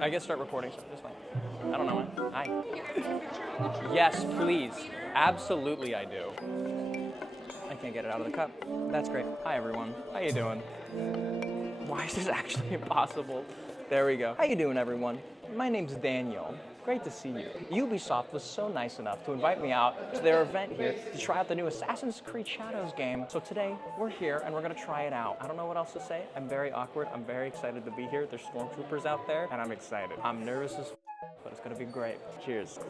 I guess start recording stuff, it's fine. I don't know, man. Hi. Yes, please. Absolutely I do. I can't get it out of the cup. That's great. Hi, everyone. How you doing? Why is this actually impossible? There we go. How you doing, everyone? My name's Daniel. Great to see you. Ubisoft was so nice enough to invite me out to their event here to try out the new Assassin's Creed Shadows game. So today, we're here and we're gonna try it out. I don't know what else to say. I'm very awkward. I'm very excited to be here. There's stormtroopers out there and I'm excited. I'm nervous as but it's gonna be great. Cheers.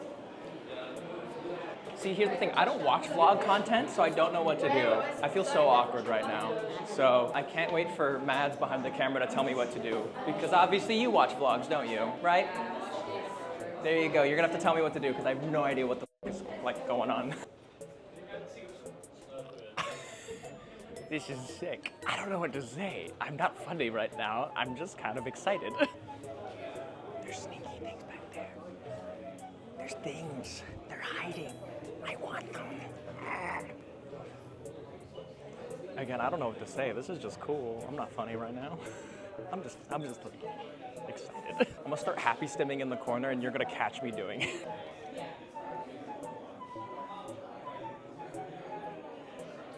See, here's the thing. I don't watch vlog content, so I don't know what to do. I feel so awkward right now. So I can't wait for Mads behind the camera to tell me what to do. Because obviously you watch vlogs, don't you? Right? There you go. You're gonna have to tell me what to do because I have no idea what the is like going on. This is sick. I don't know what to say. I'm not funny right now. I'm just kind of excited. There's sneaky things back there. There's things. They're hiding. I want them. Again, I don't know what to say. This is just cool. I'm not funny right now. I'm just excited. I'm gonna start happy stimming in the corner and you're gonna catch me doing it.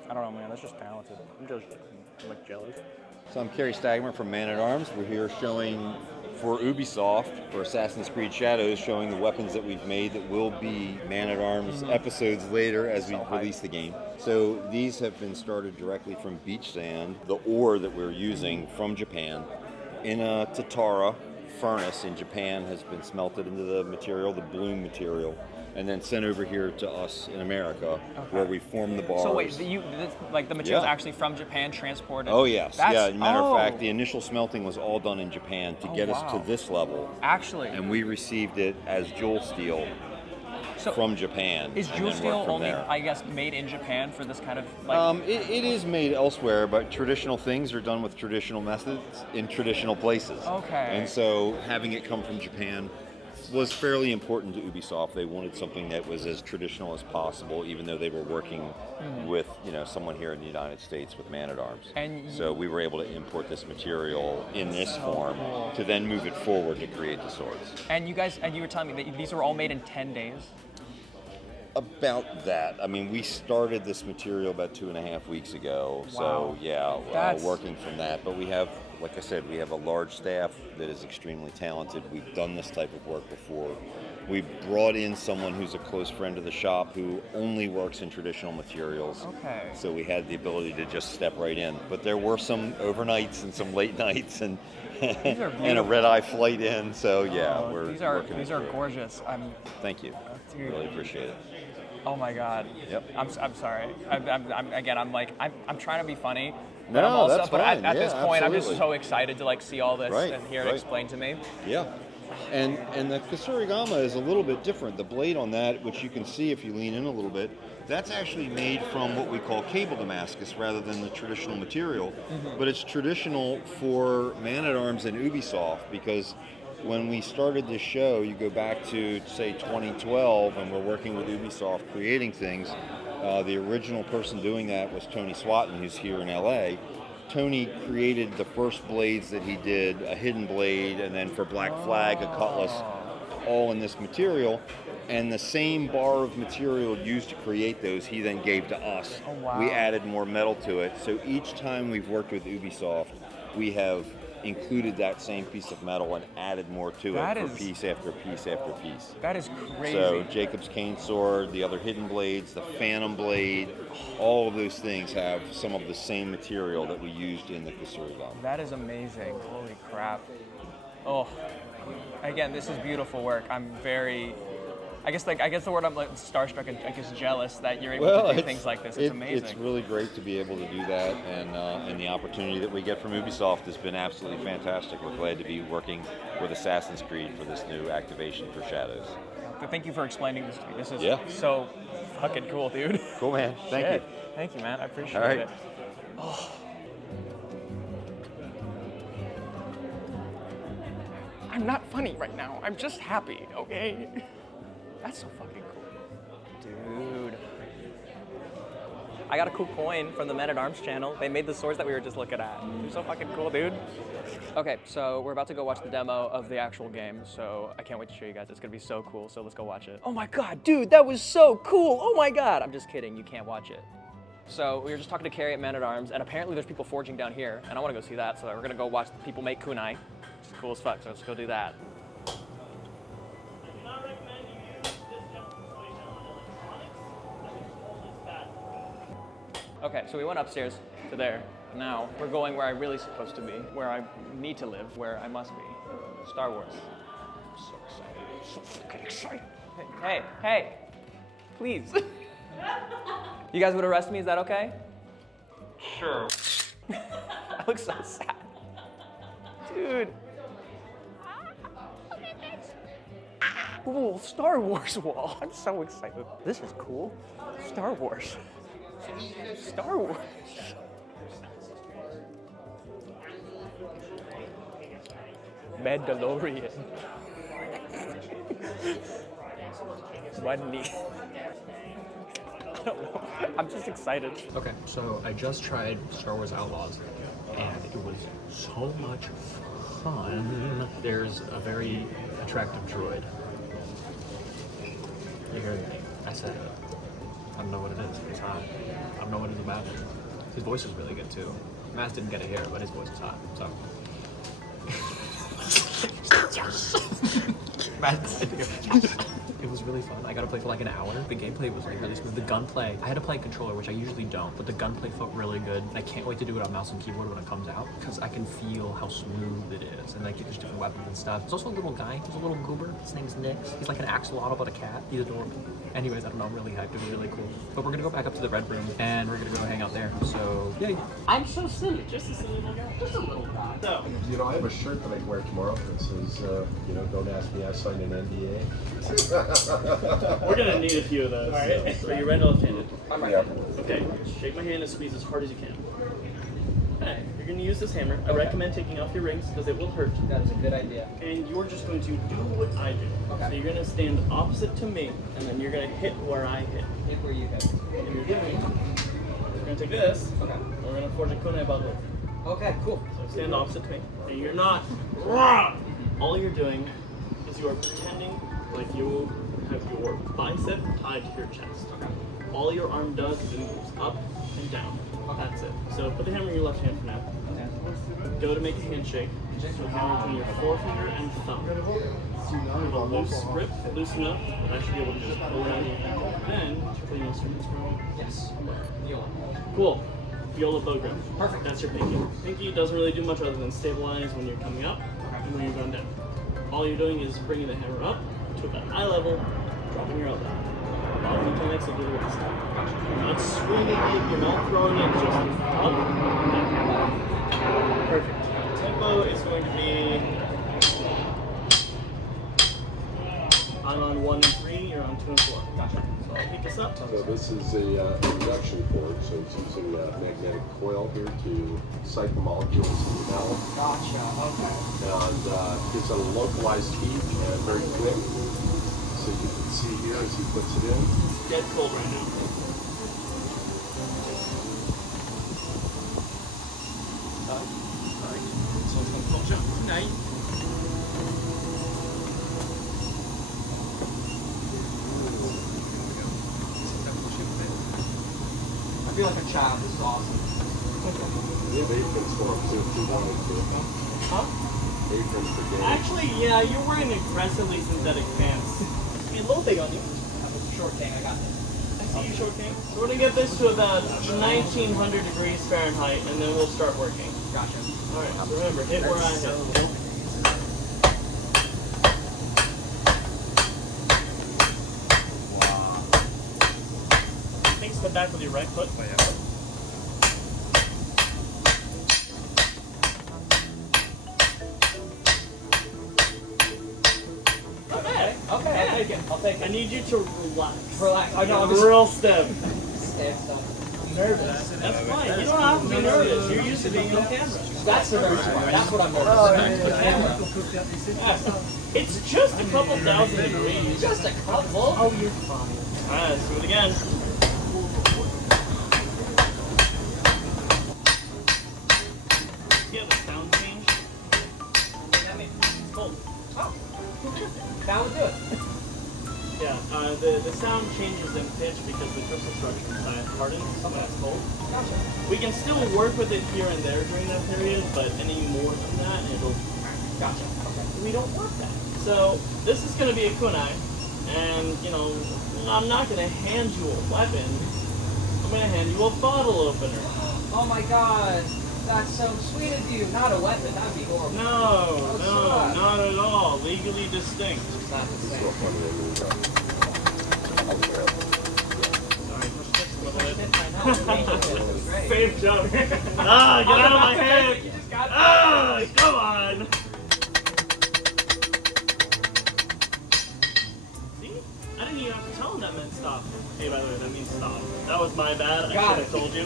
I don't know, man, that's just talented. I'm like jealous. So I'm Kerry Stagmer from Man at Arms. We're here showing for Ubisoft, for Assassin's Creed Shadows, showing the weapons that we've made that will be Man at Arms episodes later as we release the game. So these have been started directly from beach sand, the ore that we're using from Japan, in a Tatara furnace in Japan has been smelted into the material, the bloom material, and then sent over here to us in America, where we form the bars. So wait, like the material's actually from Japan, transported? Oh yes, yeah. Matter of fact, the initial smelting was all done in Japan to get us to this level. Actually. And we received it as jewel steel from Japan. Is jewel steel only, I guess, made in Japan for this kind of like? It is made elsewhere, but traditional things are done with traditional methods in traditional places. Okay. And so having it come from Japan was fairly important to Ubisoft. They wanted something that was as traditional as possible, even though they were working with, someone here in the United States with Man at Arms. And so we were able to import this material in this form to then move it forward to create the swords. And you were telling me that these were all made in 10 days? About that. I mean, we started this material about 2.5 weeks ago. So yeah, working from that. But we have, like I said, we have a large staff that is extremely talented. We've done this type of work before. We brought in someone who's a close friend of the shop who only works in traditional materials. Okay. So we had the ability to just step right in. But there were some overnights and some late nights and and a red-eye flight in. So yeah, these are gorgeous. Thank you. Dude. Really appreciate it. Oh my God. Yep. I'm sorry. I'm trying to be funny. But I'm also, that's but fine. at this point, absolutely. I'm just so excited to see all this and hear it explained to me. Yeah. And the Kasurigama is a little bit different. The blade on that, which you can see if you lean in a little bit, that's actually made from what we call cable Damascus rather than the traditional material. But it's traditional for Man at Arms and Ubisoft because when we started this show, you go back to, say, 2012, and we're working with Ubisoft creating things. The original person doing that was Tony Swatton, who's here in LA. Tony created the first blades that he did, a hidden blade, and then for Black Flag, a cutlass, all in this material. And the same bar of material used to create those, he then gave to us. Oh, wow. We added more metal to it. So each time we've worked with Ubisoft, we have included that same piece of metal and added more to it for piece after piece after piece. That is crazy. So Jacob's cane sword, the other hidden blades, the phantom blade, all of those things have some of the same material that we used in the Kasurigama. That is amazing. Holy crap. Oh, again, this is beautiful work. I'm very, I guess the word I'm starstruck and I guess jealous that you're able to do things like this. It's amazing. It's really great to be able to do that, and the opportunity that we get from Ubisoft has been absolutely fantastic. We're glad to be working with Assassin's Creed for this new activation for Shadows. Thank you for explaining this to me. This is so fucking cool, dude. Cool, man. Thank you. Thank you, man. I appreciate it. Oh. I'm not funny right now. I'm just happy, okay? That's so fucking cool. Dude. I got a cool coin from the Men at Arms channel. They made the swords that we were just looking at. They're so fucking cool, dude. Okay, so we're about to go watch the demo of the actual game, so I can't wait to show you guys. It's gonna be so cool, so let's go watch it. Oh my god, dude, that was so cool! Oh my god! I'm just kidding, you can't watch it. So we were just talking to Carrie at Men at Arms, and apparently there's people forging down here, and I wanna go see that, so we're gonna go watch people make kunai. It's cool as fuck, so let's go do that. Okay, so we went upstairs to there. Now we're going where I'm really supposed to be, where I need to live, where I must be. Star Wars. I'm so excited. I'm so fucking excited. Hey, please. You guys would arrest me, is that okay? Sure. I look so sad. Dude. Ooh, Star Wars wall. I'm so excited. This is cool. Star Wars. Star Wars. Mandalorian. One knee. I don't know. I'm just excited. Okay, so I just tried Star Wars Outlaws, and it was so much fun. There's a very attractive droid. You heard me. I said it. I don't know what it is. It's hot. I don't know what it's about. His voice is really good too. Mass didn't get it here, but his voice is hot. So. It was really fun. I got to play for like an hour. The gameplay was like really smooth. The gunplay, I had to play a controller, which I usually don't, but the gunplay felt really good. And I can't wait to do it on mouse and keyboard when it comes out, because I can feel how smooth it is. And like there's different weapons and stuff. There's also a little guy. There's a little goober. His name's Nix. He's like an axolotl but a cat. He's adorable. Anyways, I don't know. I'm really hyped. It'll be really cool. But we're gonna go back up to the red room and we're gonna go hang out there. So yay. I'm so silly, just a silly little guy. Just a little guy. So, You know, I have a shirt that I can wear tomorrow that says, don't ask me, I signed an NDA. we're gonna need a few of those. Alright. So, are you right or left-handed? I'm right. Yeah. Okay, shake my hand and squeeze as hard as you can. Okay, you're gonna use this hammer. I recommend taking off your rings because it will hurt. That's a good idea. And you're just going to do what I do. Okay. So you're gonna stand opposite to me, and then you're gonna hit where I hit. Hit where you hit. And you're doing. We're gonna take this. Okay. And we're gonna forge a kunai bubble. Okay, cool. So stand opposite to me. And you're not. All you're doing is you are pretending like you have your bicep tied to your chest. Okay. All your arm does is it moves up and down. That's it. So put the hammer in your left hand for now. Okay. Go to make a handshake. So hammer between your forefinger and thumb. With a loose grip, loose enough that I should be able to just pull around your hand. Then, did you play the instruments for me? Yes. Viola. Cool. Viola bow grip. Perfect. That's your pinky. Pinky doesn't really do much other than stabilize when you're coming up and when you're going down. All you're doing is bringing the hammer up to about eye level, dropping your elbow. Bottom until next, will do the rest. Not swinging it, you're not throwing it, just up and down. Perfect. Tempo is going to be. I'm on 1 and 3, you're on 2 and 4. Gotcha. So I'll pick this up. So this is a induction forge, so it's using a magnetic coil here to excite the molecules in the metal. Gotcha, okay. And it's a localized heat and very quick. So you can see here as he puts it in. Dead cold right now. Alright. So it's going to close up tonight. I feel like a child. This is awesome. We have aprons for him too, if you wanted to. Huh? Aprons for days. Actually, yeah, you're wearing aggressively synthetic pants. Be a little big on you. That was a short king. I got this. I see you, short king. So we're gonna get this to about 1900 degrees Fahrenheit, and then we'll start working. Gotcha. All right. So remember, hit where I hit. Take a step back with your right foot. Okay. Okay, I'll take it. I'll take I it. need you to relax. Relax. I know. I'm Real stiff. I'm nervous. That's fine. You don't have to be nervous. You're used to being on camera. That's the nervous part. That's what I'm nervous about. The camera. Yeah. It's just a couple thousand degrees. Just a couple. Oh, you're fine. Alright, let's do it again. That would do it. Yeah, the sound changes in pitch because the crystal structure inside hardens when it's cold. Gotcha. We can still work with it here and there during that period, but any more than that, it'll... Gotcha. Okay. We don't want that. So, this is going to be a kunai, and, you know, I'm not going to hand you a weapon. I'm going to hand you a bottle opener. Oh my god. That's so sweet of you. Not a weapon. That would be horrible. No, not at all. Legally distinct. It's not the It's same. so funny when you Sorry, Safe jump. Ah, get out of my head. Ah, come on. See? I didn't even have to tell him that meant stop. Hey, by the way, that means stop. That was my bad. I should have told you.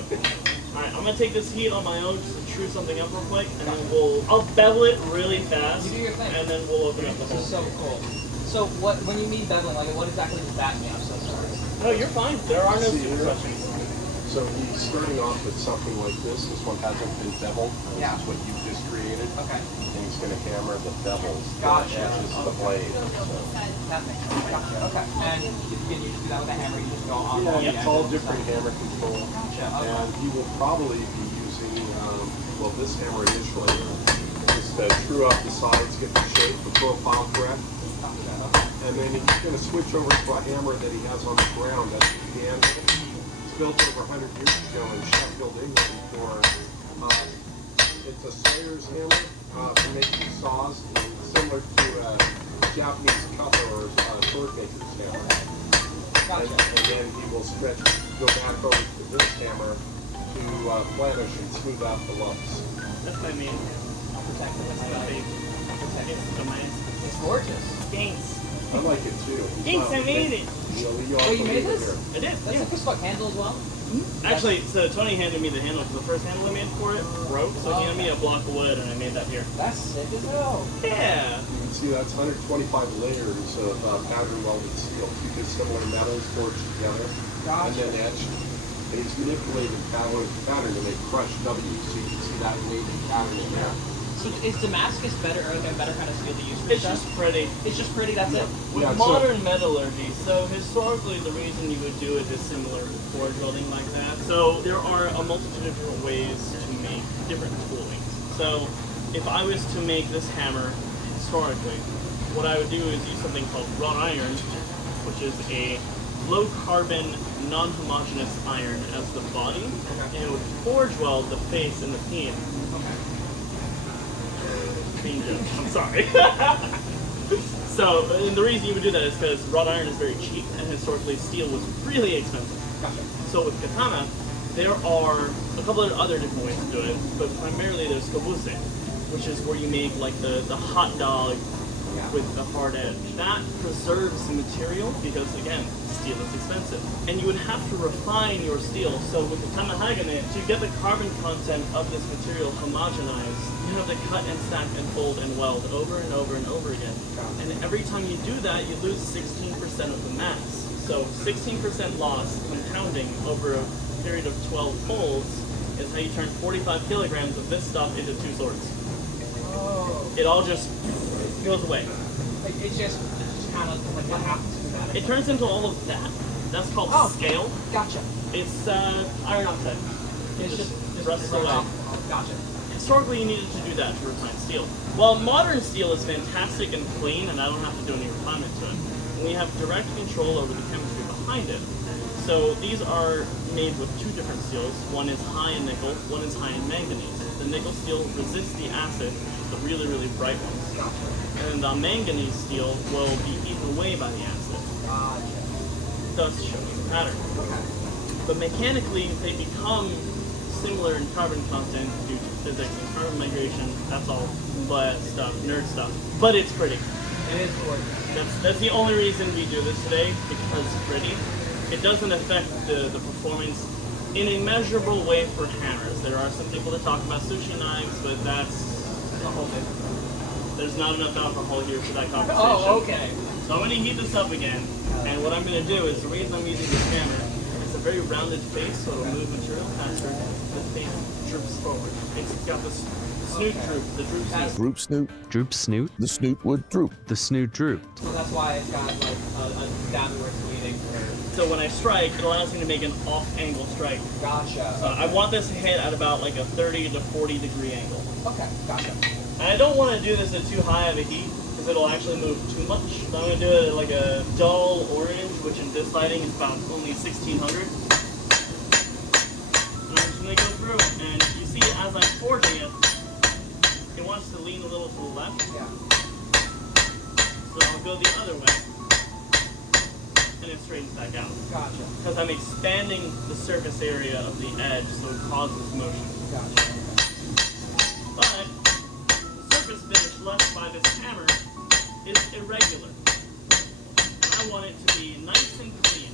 Alright, I'm gonna take this heat on my own just to true something up real quick, and then I'll bevel it really fast, You do your thing. and then we'll open up the This is hole. so cool. So when you mean beveling, like what exactly does that mean? I'm so sorry. No, you're fine. There are no super questions. So he's starting off with something like this. This one hasn't been beveled. Yeah. This is what you just created. Okay. And he's going to hammer the bevels. Gotcha. This is the blade. So. That makes sense. Gotcha. Okay. And you just do that with a hammer, you just go on all Yeah, the it's all edges. different hammer control. Gotcha. Okay. And he will probably be using, well, this hammer initially, just to true up the sides, get the shape, the profile correct. Gotcha. Okay. And then he's going to switch over to a hammer that he has on the ground. That's the piano. It's built over 100 years ago in Sheffield, England for, it's a sawyer's hammer for making saws, similar to a Japanese cutler or sword maker's hammer. Gotcha. And then he will go back over to this hammer to planish and smooth out the lumps. That's what I mean. Protect it. It's the big. It's the nice. It's gorgeous. Thanks. I like it too. Thanks, I made it. Oh, you made this? I did. That's Yeah. a fistfuck handle as well? Actually, so Tony handed me the handle because the first handle I made for it broke, so he handed me a block of wood and I made that here. That's sick as hell. Yeah. You can see that's 125 layers of pattern welded steel. Two dissimilar metals forged together and then etched. And he's manipulated pattern to make crushed W, so you can see that wavy pattern in there. So is Damascus better or a better kind of steel to use for It's stuff? just pretty. It's just pretty, that's it? With Yeah, so- modern metallurgy, so historically the reason you would do it is similar to forge welding like that. So there are a multitude of different ways to make different toolings. So if I was to make this hammer historically, what I would do is use something called wrought iron, which is a low carbon, non-homogeneous iron as the body, and it would forge weld the face and the peen. I'm sorry. So, and the reason you would do that is because wrought iron is very cheap, and historically steel was really expensive. So with katana, there are a couple of other different ways to do it, but primarily there's kobuse, which is where you make like the hot dog with the hard edge. That preserves the material because, again, steel is expensive. And you would have to refine your steel. So with the tamahagane, to get the carbon content of this material homogenized, you have to cut and stack and fold and weld over and over and over again. And every time you do that, you lose 16% of the mass. So 16% loss compounding over a period of 12 folds is how you turn 45 kilograms of this stuff into 2 swords. Oh. It all just goes away. Like, it's just kind of like what happens to that. It turns into all of that. That's called scale. Gotcha. It's iron oxide. It's just rusts away. Gotcha. Historically, you needed to do that to refine steel. While modern steel is fantastic and clean, and I don't have to do any refinement to it, we have direct control over the chemistry behind it. So these are made with 2 different steels. One is high in nickel, one is high in manganese. The nickel steel resists the acid, the really, really bright ones. And the manganese steel will be eaten away by the acid, thus showing the pattern. But mechanically, they become similar in carbon content due to physics and carbon migration. That's all but stuff, nerd stuff. But it's pretty. It is gorgeous. That's the only reason we do this today, because it's pretty. It doesn't affect the performance in a measurable way for hammers. There are some people that talk about sushi knives, but that's a whole thing. There's not enough alcohol here for that conversation. Oh, okay. So I'm going to heat this up again, and what I'm going to do is, the reason I'm using this hammer, it's a very rounded face, so it'll move material faster. The face drifts forward. It's got this snoot droop, the droop snoot. Droop snoot. Droop snoot? The snoot would droop. The snoot drooped. So that's why it's got like a downward leaning. So when I strike, it allows me to make an off-angle strike. Gotcha. I want this to hit at about like a 30 to 40 degree angle. Okay, gotcha. And I don't want to do this at too high of a heat because it'll actually move too much. So I'm going to do it at like a dull orange, which in this lighting is about only 1600. And I'm just going to go through, and you see as I'm forging it, it wants to lean a little to the left. Yeah. So I'll go the other way, and it straightens back out. Gotcha. Because I'm expanding the surface area of the edge, so it causes motion. Gotcha. But the surface finish left by this hammer is irregular. And I want it to be nice and clean.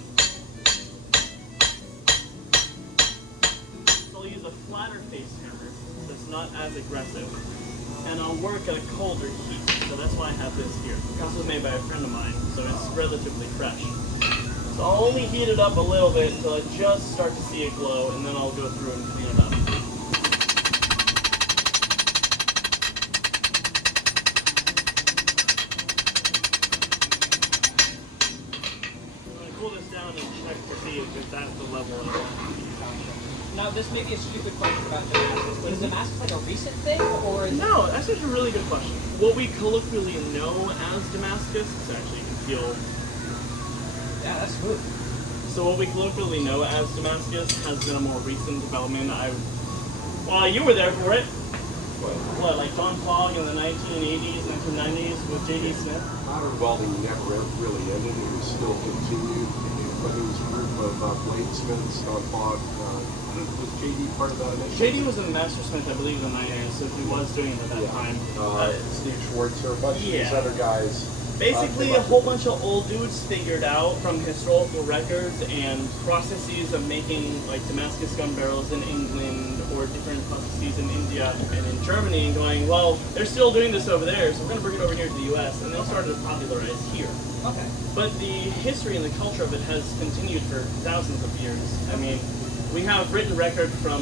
So I'll use a flatter face hammer that's not as aggressive. And I'll work at a colder heat. So that's why I have this here. This was made by a friend of mine, so it's relatively fresh. So I'll only heat it up a little bit until I just start to see it glow, and then I'll go through and clean it up. I'm going to cool this down and check to see if that's the level I want. Now, this may be a stupid question about Damascus, but is Damascus like a recent thing, or is No, that's actually a really good question. What we colloquially know as Damascus is actually concealed. Yeah, that's smooth. So what we colloquially know as Damascus has been a more recent development. Well, you were there for it. What, like John Fogg in the 1980s, 1990s with J.D. Smith? Modern welding never really ended. It was still continued. But it was a group of bladesmiths, John Fogg. Was J.D. part of that initiative? J.D. was a master smith, I believe, in the 90s, so he was doing it at that time. Steve Schwartzer, a bunch of these other guys. Basically, a whole bunch of old dudes figured out from historical records and processes of making like Damascus gun barrels in England or different processes in India and in Germany, and going, well, they're still doing this over there, so we're going to bring it over here to the U.S. And they started to popularize here. Okay. But the history and the culture of it has continued for thousands of years. I mean, we have written record from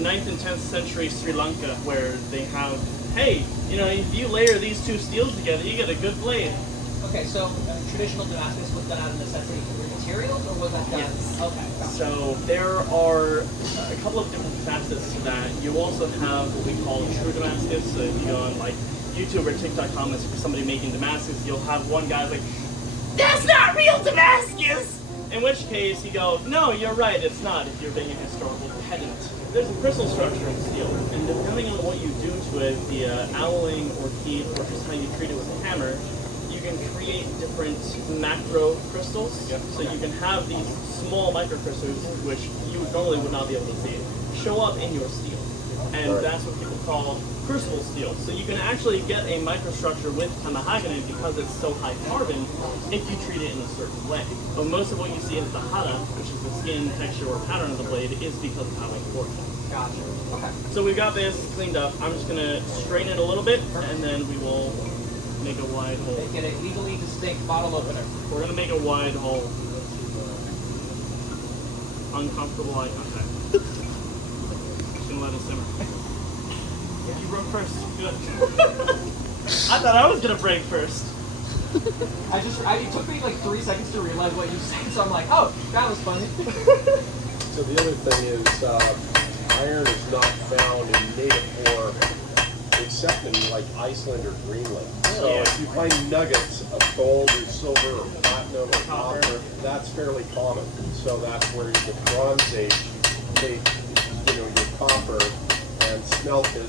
9th and 10th century Sri Lanka where they have, hey, you know, if you layer these two steels together, you get a good blade. Okay, so traditional Damascus was done out of necessity for materials, or was that done? Yes. Okay. Gotcha. So there are a couple of different facets to that. You also have what we call true Damascus. So if you go on like YouTube or TikTok comments for somebody making Damascus, you'll have one guy like, that's not real Damascus! In which case you go, no, you're right, it's not, if you're being a historical pedant. There's a crystal structure in steel, and depending on what you do to it, via alloying or heat, or just how you treat it with a hammer, you can create different macro crystals. Yep. So you can have these small microcrystals, which you normally would not be able to see, show up in your steel. And that's what people call crucible steel. So you can actually get a microstructure with mahogany because it's so high carbon if you treat it in a certain way. But most of what you see as the hada, which is the skin texture or pattern of the blade, is because of how I forge it. Gotcha. Okay. So we've got this cleaned up. I'm just going to straighten it a little bit, and then we will make a wide hole. Make it a legally distinct bottle opener. We're going to make a wide hole. Uncomfortable eye contact. Just going to let it simmer. You broke first. Good. I thought I was going to break first. It took me like 3 seconds to realize what you said, so I'm like, oh, that was funny. So the other thing is, iron is not found in native form except in like Iceland or Greenland. So if you find nuggets of gold or silver or platinum or copper, that's fairly common. So that's where the Bronze Age take, your copper and smelt it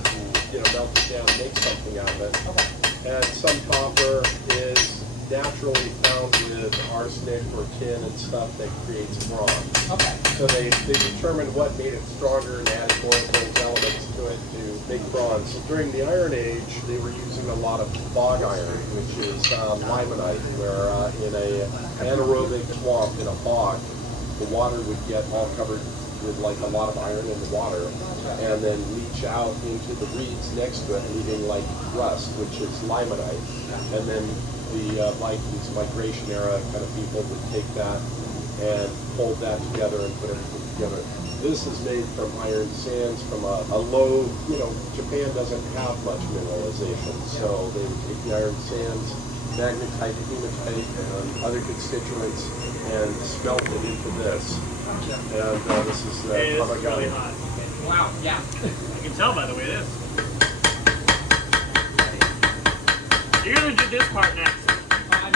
and melt it down and make something out of it. Okay. And some copper is naturally found with arsenic or tin and stuff that creates bronze. Okay. So they determined what made it stronger and added more of those elements to it to make bronze. So during the Iron Age, they were using a lot of bog iron, which is limonite, where in a anaerobic swamp in a bog, the water would get all covered with like a lot of iron in the water and then leach out into the reeds next to it, leaving like rust, which is limonite. And then the Vikings, migration era kind of people would take that and hold that together and put everything together. This is made from iron sands from a low, Japan doesn't have much mineralization, so they take the iron sands, magnetite, hematite, and other constituents, and smelt it into this. And this is the Hey, this is really hot. Wow, yeah. You can tell by the way it is. You're gonna do this part next. I am?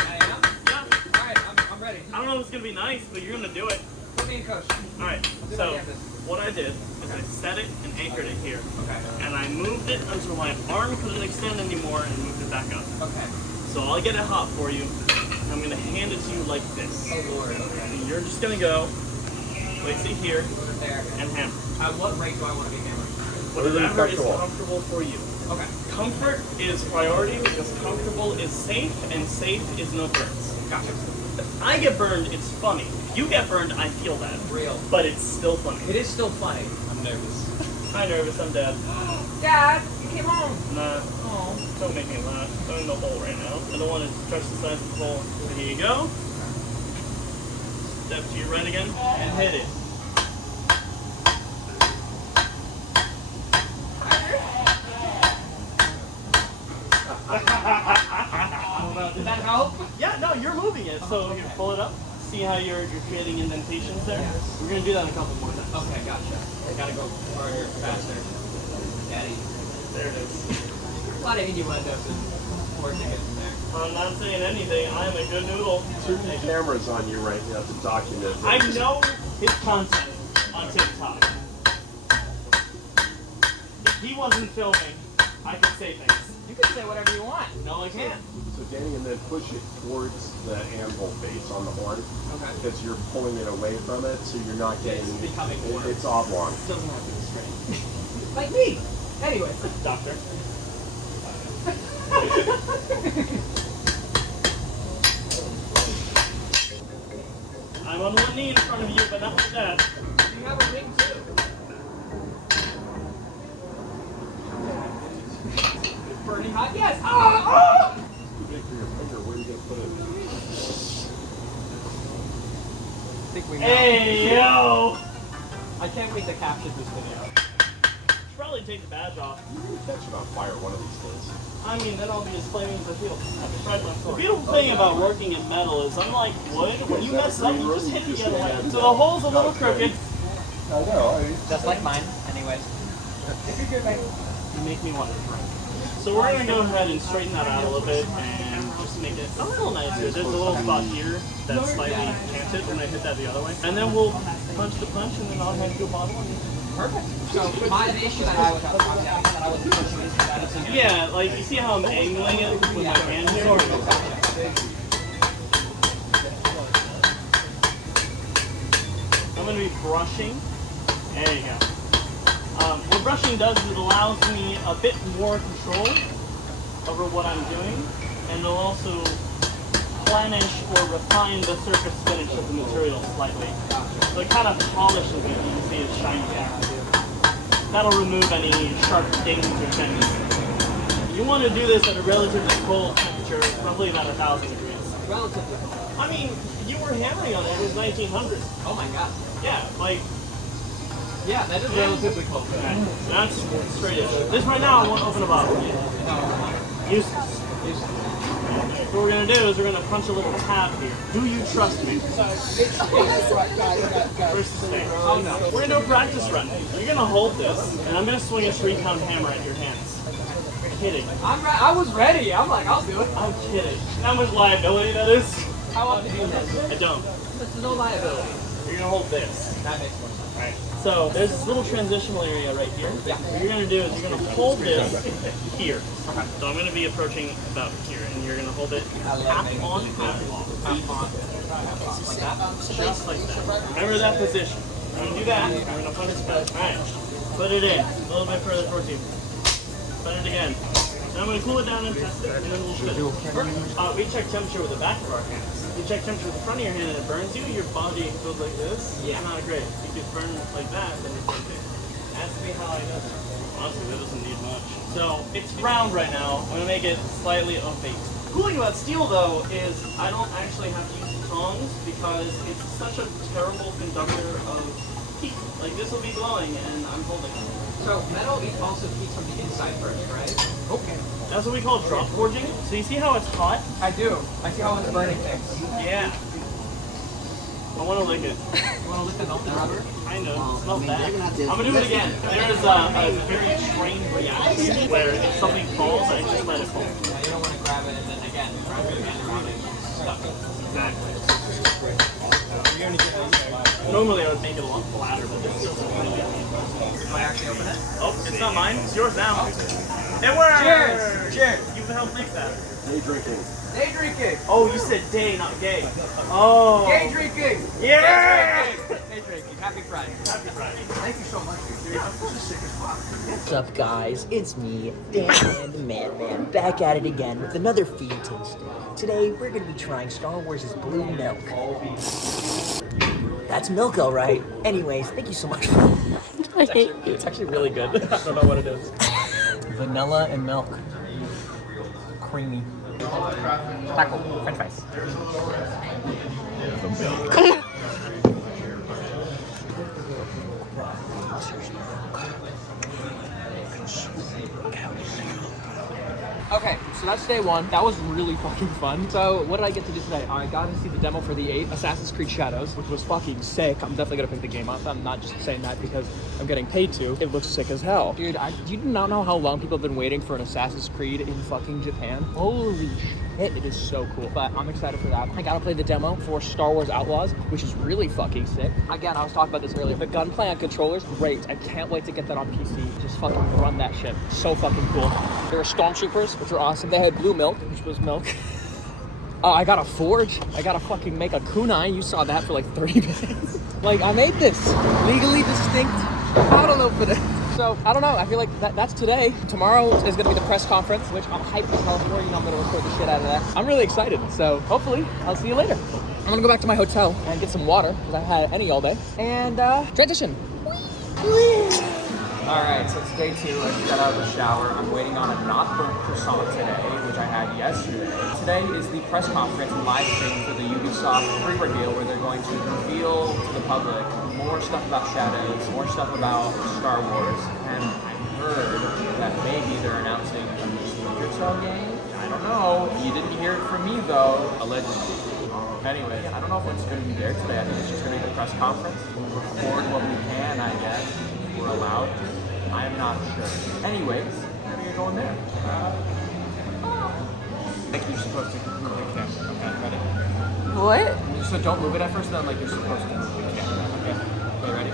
Yeah. Alright, I'm ready. I don't know if it's gonna be nice, but you're gonna do it. Put me in, coach. Alright, so what I did is I set it and anchored it here. Okay. And I moved it until my arm couldn't extend anymore and moved it back up. Okay. So I'll get it hot for you. And I'm gonna hand it to you like this. Oh Lord, okay. And you're just gonna go, place it here, There. and hammer. At what rate do I want to be hammered? Whatever is comfortable for you. Okay. Comfort is priority because comfortable is safe and safe is no burns. Gotcha. If I get burned, it's funny. If you get burned, I feel that. Real. But it's still funny. It is still funny. I'm nervous. I'm nervous, I'm dead. Dad, you came home. Nah, Oh. don't make me laugh. I'm in the hole right now. I don't want to stretch the size of the hole. So here you go. Step to your right again and hit it. Did that help? Yeah, no, you're moving it. So you pull it up. See how you're creating indentations there? We're going to do that a couple more times. Okay, gotcha. I gotta go harder, faster. Daddy. There it is. A lot of innuendos and working it in there. I'm not saying anything. I'm a good noodle. Two cameras on you right now to document this. I know his content on TikTok. If he wasn't filming, I could say things. You can say whatever you want. No, I can't. So Danny, and then push it towards the anvil base on the horn, Okay. because you're pulling it away from it, so you're not getting. It's becoming more. It's oblong. It doesn't have to be straight. Like me. Anyway. Doctor. I'm on one knee in front of you, but not like that. You have a ring too. It's burning hot. Yes. Oh! Big for your finger. Where are you gonna put it? I think we know. Hey, yo! I can't wait to capture this video. Should probably take the badge off. You're gonna catch it on fire one of these days. I mean, then I'll be as flaming as I feel. The beautiful thing about working in metal is, unlike wood, when you mess up, you just hit it the other way. So the hole's a little crooked. I know. Just like mine, anyways. You make me wonder. So we're gonna go ahead and straighten that out a little bit and just make it a little nicer. There's a little spot here that's slightly canted when I hit that the other way. And then we'll punch the punch and then I'll hand you a bottle. Perfect. So the issue that I had with that podcast is that I wasn't pushing this that is Yeah, like you see how I'm angling it with my hand here? I'm gonna be brushing. There you go. What brushing does is it allows me a bit more control over what I'm doing, and it'll also plenish or refine the surface finish of the material slightly. So it kind of polishes it, you can see it's shiny there. That'll remove any sharp dings or things. You want to do this at a relatively cold temperature, roughly about 1,000 degrees. relatively cold. I mean, you were hammering on it, it was 1900. Oh my god. Yeah, like, Yeah, that is relatively cold. okay, that's straight ish. This right now, I won't open a bottle. Useless. What we're gonna do is we're gonna punch a little tab here. Do you trust me? First thing. Oh no. We're gonna do a practice run. You're gonna hold this, and I'm gonna swing a 3-pound hammer at your hands. I'm kidding. I was ready. I'm like, I'll do it. I'm kidding. You know how much liability that is? How often do you this? I don't. There's no liability. You're gonna hold this. That makes more sense. Alright. So there's this little transitional area right here. Yeah. What you're gonna do is you're gonna hold this here. So I'm gonna be approaching about here, and you're gonna hold it half on, half off. Half on. Like that? Just like that. Remember that position. I'm gonna do that. I'm gonna punch it back. Alright. Put it in. A little bit further towards you. Put it again. Now I'm gonna cool it down and test it, and then we'll spin it. We check temperature with the back of our hands. You check temperature with the front of your hand and it burns you, your body goes like this. Yeah. It's not great. If you burn like that, then it's okay. Ask me how I know that. Honestly, that doesn't need much. So, it's round right now. I'm gonna make it slightly opaque. The cool thing about steel though is I don't actually have to use tongs because it's such a terrible conductor of heat. Like this will be glowing, and I'm holding it. So metal also heats from the inside first, right? Okay. That's what we call drop forging. So you see how it's hot? I do. I see how it's burning things. Yeah. I want to lick it. You want to lick the melted rubber? Kind of. It smells bad. I'm gonna do it again. There's a very strange reaction where if something falls, I just let it fall. Yeah, you don't want to grab it and then again, grab it again around it. Stuck. Exactly. Normally I would make it a lot flatter, but this feels really good. Can I actually open it? Oh, it's not mine. It's yours now. It works! Cheers! Cheers! You helped make that. Day drinking. Day drinking! Oh, you said day, not gay. Oh. Day drinking! Yeah! Day drinking. Happy Friday. Happy Friday. Thank you so much, dude. This is sick as fuck. What's up, guys? It's me, Dannyphantom.exe, back at it again with another feed taste. Today, we're going to be trying Star Wars' Blue Milk. That's milk, all right. Anyways, thank you so much for It's actually really good. I don't know what it is. vanilla and milk. Creamy. Taco. French fries. Okay, so that's day one. That was really fucking fun. So what did I get to do today? I got to see the demo for the 8 Assassin's Creed Shadows, which was fucking sick. I'm definitely gonna pick the game up. I'm not just saying that because I'm getting paid to. It looks sick as hell. Dude, you do not know how long people have been waiting for an Assassin's Creed in fucking Japan. Holy shit, it is so cool. But I'm excited for that. I gotta play the demo for Star Wars Outlaws, which is really fucking sick. Again, I was talking about this earlier. The gunplay on controllers, great. I can't wait to get that on PC. Just fucking run that shit. So fucking cool. There were stormtroopers, which were awesome. They had blue milk, which was milk. I got a forge. I gotta fucking make a kunai. You saw that for like 30 minutes. Like, I made this. Legally distinct bottle opener. So, I don't know. I feel like that's today. Tomorrow is gonna be the press conference, which I'm hyped as hell for. You know, I'm gonna record the shit out of that. I'm really excited. So, hopefully, I'll see you later. I'm gonna go back to my hotel and get some water, because I haven't had any all day. And, transition. Alright, so it's day 2. I just got out of the shower. I'm waiting on a not burnt croissant today, which I had yesterday. Today is the press conference and live stream for the Ubisoft pre-reveal, where they're going to reveal to the public more stuff about Shadows, more stuff about Star Wars, and I heard that maybe they're announcing a new Splinter Cell game. I don't know. You didn't hear it from me though, allegedly. Anyways, I don't know if it's going to be there today. I think it's just going to be the press conference. We'll record what we can, I guess, if we're allowed. I'm not sure. Anyways, we're going there. Like you're supposed to move the camera. Okay, ready? What? So don't move it at first, then like you're supposed to move the camera. Okay? Okay, ready?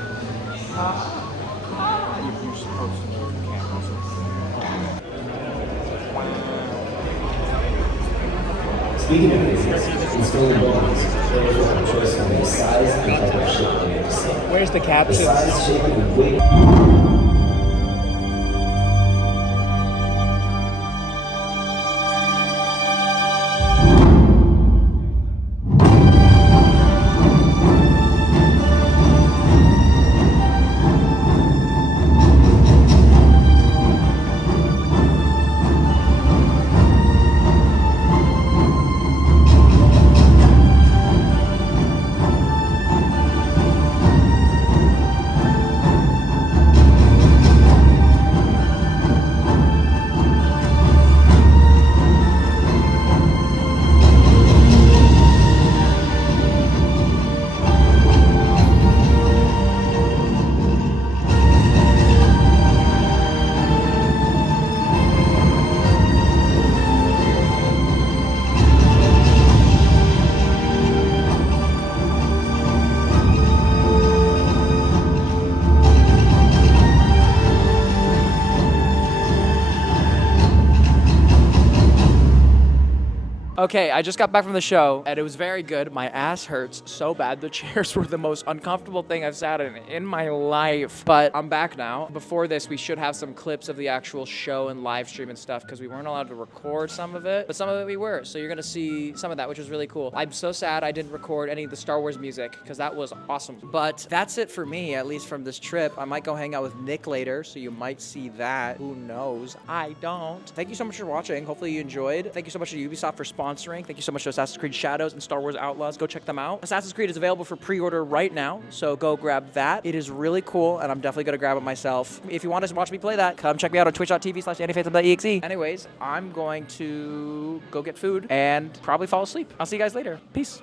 You're supposed to move the camera. Speaking of physics, in stolen bones, there was a choice on the size and type of ship they were to say. Where's the The caption? size, shape, and weight. Okay, I just got back from the show, and it was very good. My ass hurts so bad. The chairs were the most uncomfortable thing I've sat in my life. But I'm back now. Before this, we should have some clips of the actual show and live stream and stuff, because we weren't allowed to record some of it, but some of it we were. So you're gonna see some of that, which was really cool. I'm so sad I didn't record any of the Star Wars music, because that was awesome. But that's it for me, at least from this trip. I might go hang out with Nick later, so you might see that. Who knows? I don't. Thank you so much for watching. Hopefully you enjoyed. Thank you so much to Ubisoft for sponsoring sponsoring. Thank you so much to Assassin's Creed Shadows and Star Wars Outlaws. Go check them out. Assassin's Creed is available for pre-order right now, so go grab that. It is really cool, and I'm definitely going to grab it myself. If you want to watch me play that, come check me out on twitch.tv/Dannyphantom.exe. Anyways, I'm going to go get food and probably fall asleep. I'll see you guys later. Peace.